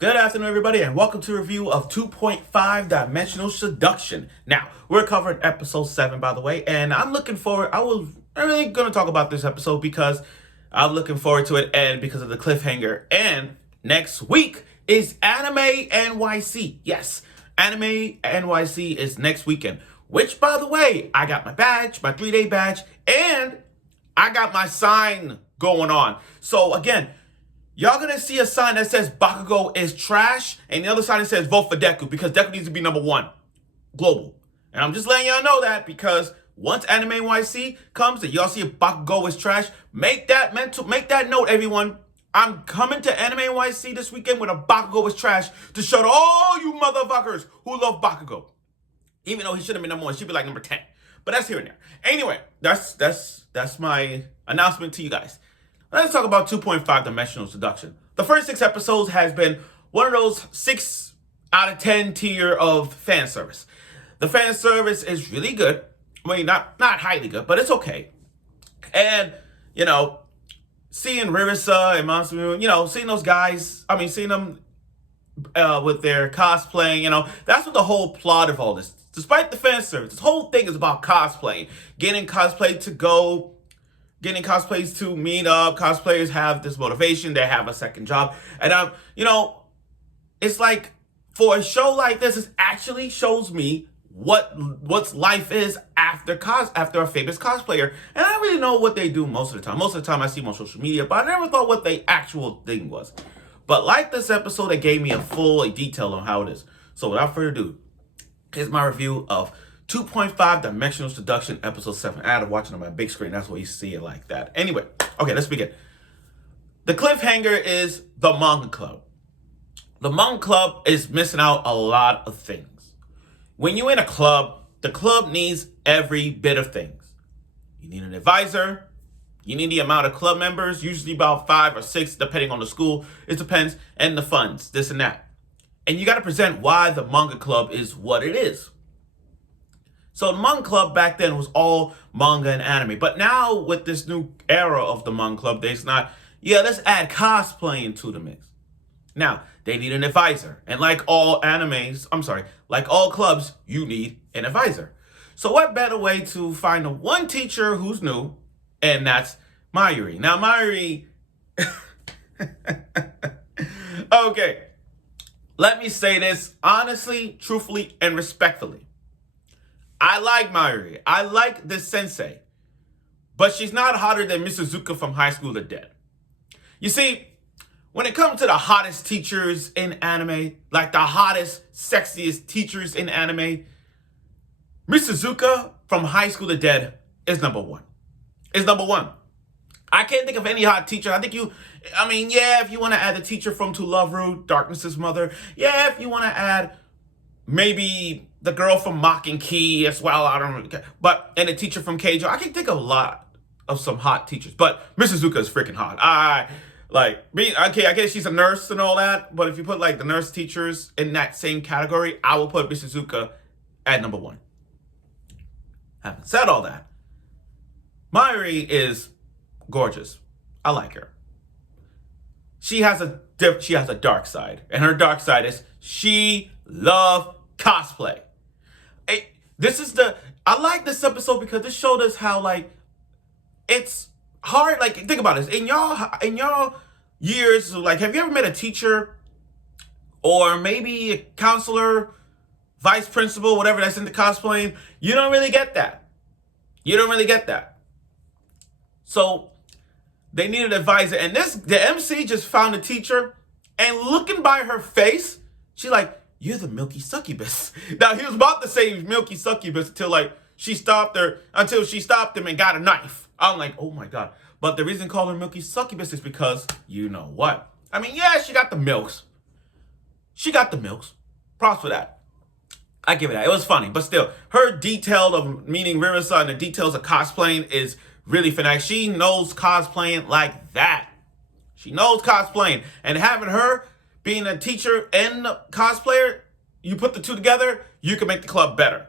Good afternoon, everybody, and welcome to a review of 2.5 Dimensional Seduction. Now, we're covering episode 7, by the way, and I'm looking forward. I was really going to talk about this episode because I'm looking forward to it and because of the cliffhanger. And next week is Anime NYC. Yes, Anime NYC is next weekend, which, by the way, I got my badge, my 3-day badge, and I got my sign going on. So, again, y'all gonna see a sign that says Bakugo is trash, and the other sign that says vote for Deku, because Deku needs to be #1 global. And I'm just letting y'all know that because once Anime NYC comes and y'all see if Bakugo is trash, make that note, everyone. I'm coming to Anime NYC this weekend with a Bakugo is trash to show to all you motherfuckers who love Bakugo. Even though he shouldn't be #1, he should be like number 10. But that's here and there. Anyway, that's my announcement to you guys. Let's talk about 2.5 Dimensional Seduction. The first 6 episodes has been one of those 6 out of 10 tier of fan service. The fan service is really good. I mean, not highly good, but it's okay. And, seeing Ririsa and Monster, seeing those guys, seeing them with their cosplaying, that's what the whole plot of all this. Despite the fan service, this whole thing is about cosplaying. Getting cosplay to go, getting cosplays to meet up. Cosplayers have this motivation. They have a second job. And, it's like, for a show like this, it actually shows me what's life is after a famous cosplayer. And I don't really know what they do most of the time. Most of the time I see them on social media, but I never thought what the actual thing was. But like this episode, it gave me a detail on how it is. So without further ado, here's my review of 2.5 Dimensional Seduction, episode 7. I had to watch it on my big screen. That's why you see it like that. Anyway, okay, let's begin. The cliffhanger is the manga club. The manga club is missing out a lot of things. When you're in a club, the club needs every bit of things. You need an advisor. You need the amount of club members, usually about 5 or 6, depending on the school. It depends. And the funds, this and that. And you got to present why the manga club is what it is. So the manga club back then was all manga and anime. But now with this new era of the manga club, let's add cosplaying to the mix. Now, they need an advisor. And like all clubs, you need an advisor. So what better way to find the one teacher who's new, and that's Mayuri. Now, Mayuri... Okay. Let me say this honestly, truthfully, and respectfully. I like Mayuri. I like this sensei. But she's not hotter than Mrs. Zuka from High School of the Dead. You see, when it comes to the hottest teachers in anime, like the hottest, sexiest teachers in anime, Mrs. Zuka from High School of the Dead is #1. Is #1. I can't think of any hot teacher. If you want to add the teacher from To Love Ru, Darkness's mother. Yeah, if you want to add maybe the girl from Mocking Key as well. I don't really care. And a teacher from Keijo. I can think of a lot of some hot teachers. But Mrs. Zuka is freaking hot. I guess she's a nurse and all that. But if you put like the nurse teachers in that same category, I will put Mrs. Zuka at #1. Having said all that, Mayuri is gorgeous. I like her. She has a dark side, and her dark side is she loves cosplay. I like this episode because this showed us how it's hard. Think about this in y'all years. Have you ever met a teacher or maybe a counselor, vice principal, whatever that's into cosplaying? You don't really get that. So they need an advisor, and the MC just found a teacher, and looking by her face, she's like, "You're the milky succubus." Now he was about to say milky succubus until she stopped him and got a knife. I'm like, oh my god. But the reason called her milky succubus is because you know what? She got the milks. Props for that. I give it that. It was funny, but still, her detail of meeting Ririsa and the details of cosplaying is really fantastic. She knows cosplaying like that. She knows cosplaying. And having her being a teacher and a cosplayer, you put the two together, you can make the club better.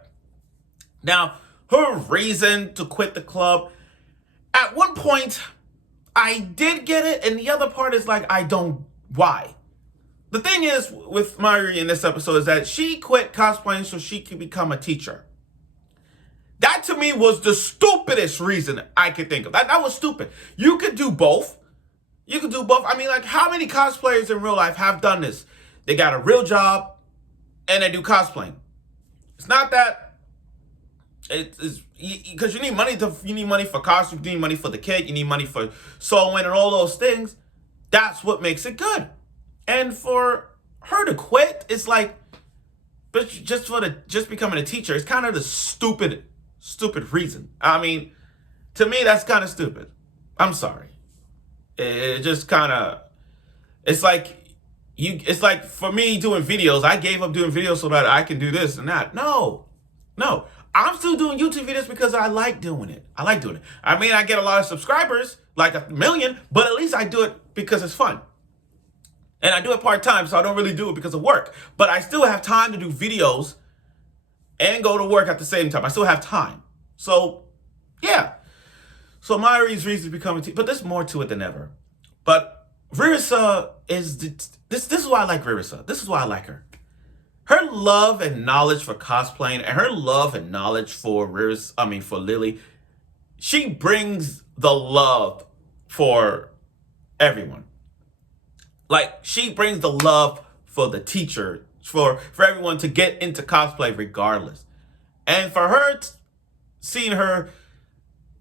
Now, her reason to quit the club, at one point, I did get it, and the other part is why? the thing is with Mayuri in this episode is that she quit cosplaying so she could become a teacher. That to me was the stupidest reason I could think of. That was stupid. You could do both. You could do both. I mean, like, how many cosplayers in real life have done this? They got a real job and they do cosplaying. It's not that it's because you need money for costumes, you need money for the kid, you need money for sewing and all those things. That's what makes it good. And for her to quit, it's like, but just becoming a teacher, it's kind of the stupid reason. I mean, to me, that's kind of stupid. I'm sorry. It just kind of, it's like for me doing videos, I gave up doing videos so that I can do this and that. No. I'm still doing YouTube videos because I like doing it. I mean, I get a lot of subscribers, like 1 million, but at least I do it because it's fun. And I do it part-time, so I don't really do it because of work. But I still have time to do videos and go to work at the same time. I still have time. So, yeah. So Mayuri's reason to become a teacher, but there's more to it than ever. But Ririsa is, this is why I like Ririsa. This is why I like her. Her love and knowledge for cosplaying and her love and knowledge for Lily, she brings the love for everyone. Like, she brings the love for the teacher, for everyone to get into cosplay regardless. And for her, seeing her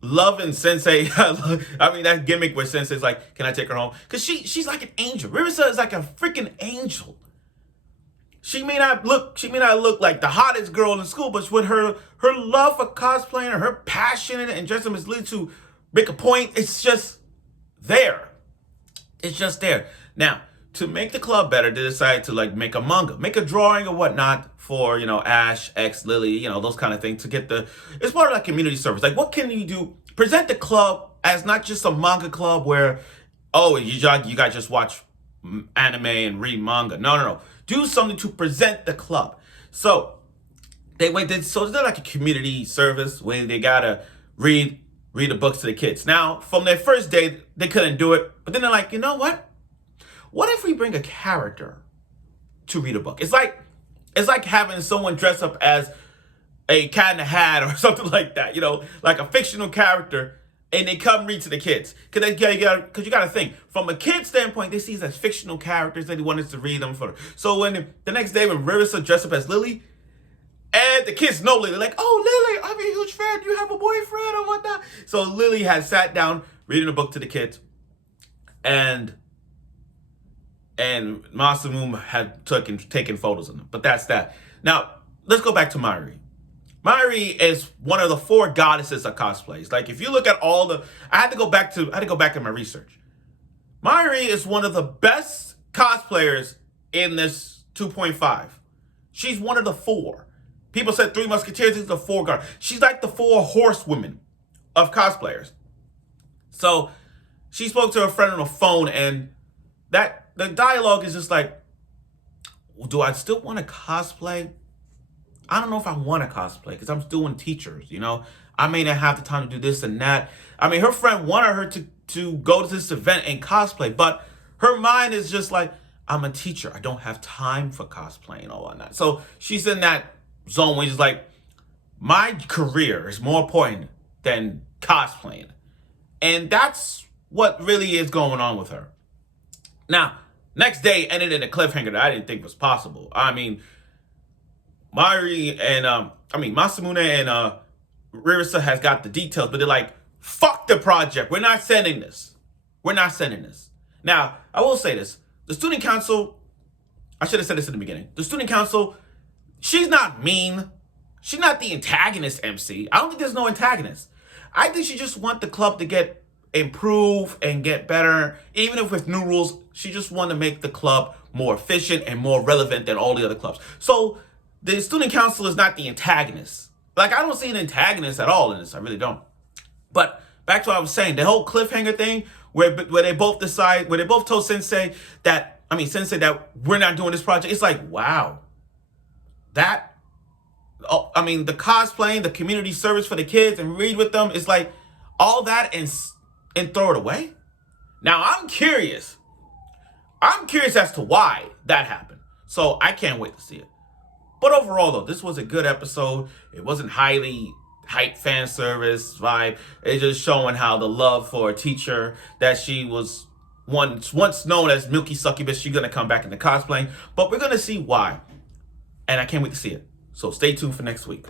loving Sensei, I mean, that gimmick where Sensei's like, can I take her home? Because she's like an angel. Ririsa is like a freaking angel. She may not look like the hottest girl in school, but with her love for cosplaying and her passion and just as lead to make a point, it's just there. It's just there. Now, to make the club better, they decided to like make a manga, make a drawing or whatnot for, Ash, X, Lily, those kind of things to get it's part of like community service. Like, what can you do? Present the club as not just a manga club where, oh, you guys just watch anime and read manga. No. Do something to present the club. So they're like a community service where they gotta read the books to the kids. Now, from their first day, they couldn't do it, but then they're like, you know what? What if we bring a character to read a book? It's like having someone dress up as a Cat in the Hat or something like that, like a fictional character, and they come read to the kids. Because you got to think, from a kid's standpoint, they see us as fictional characters, and they want us to read them for. So when the next day when Ririsa dressed up as Lily, and the kids know Lily, like, oh, Lily, I'm a huge fan, you have a boyfriend or whatnot. So Lily had sat down reading a book to the kids, and Masamune had taken photos of them. But that's that. Now, let's go back to Mayuri. Mayuri is one of the 4 goddesses of cosplays. Like, if you look at I had to go back in my research. Mayuri is one of the best cosplayers in this 2.5. She's one of the 4. People said 3 Musketeers is the 4 goddess. She's like the 4 horsewomen of cosplayers. So she spoke to her friend on the phone, and the dialogue is just like, do I still want to cosplay? I don't know if I want to cosplay because I'm still in teachers, I may not have the time to do this and that. I mean, her friend wanted her to go to this event and cosplay, but her mind is just like, I'm a teacher. I don't have time for cosplaying or whatnot. So she's in that zone where she's like, my career is more important than cosplaying. And that's what really is going on with her. Now, next day ended in a cliffhanger that I didn't think was possible. I mean, Masamune and Ririsa has got the details, but they're like, fuck the project. We're not sending this. Now, I will say this. The student council, I should have said this in the beginning. The student council, she's not mean. She's not the antagonist MC. I don't think there's no antagonist. I think she just wants the club to improve and get better. Even if with new rules, she just wants to make the club more efficient and more relevant than all the other clubs. So the student council is not the antagonist. Like, I don't see an antagonist at all in this. I really don't. But back to what I was saying, the whole cliffhanger thing where they both told Sensei that we're not doing this project. It's like, wow. The cosplaying, the community service for the kids and read with them, it's like all that and throw it away. Now, I'm curious. I'm curious as to why that happened. So I can't wait to see it. But overall, though, this was a good episode. It wasn't highly hype fan service vibe. It's just showing how the love for a teacher that she was once known as Milky Succubus, she's gonna come back into cosplaying. But we're gonna see why, and I can't wait to see it. So stay tuned for next week.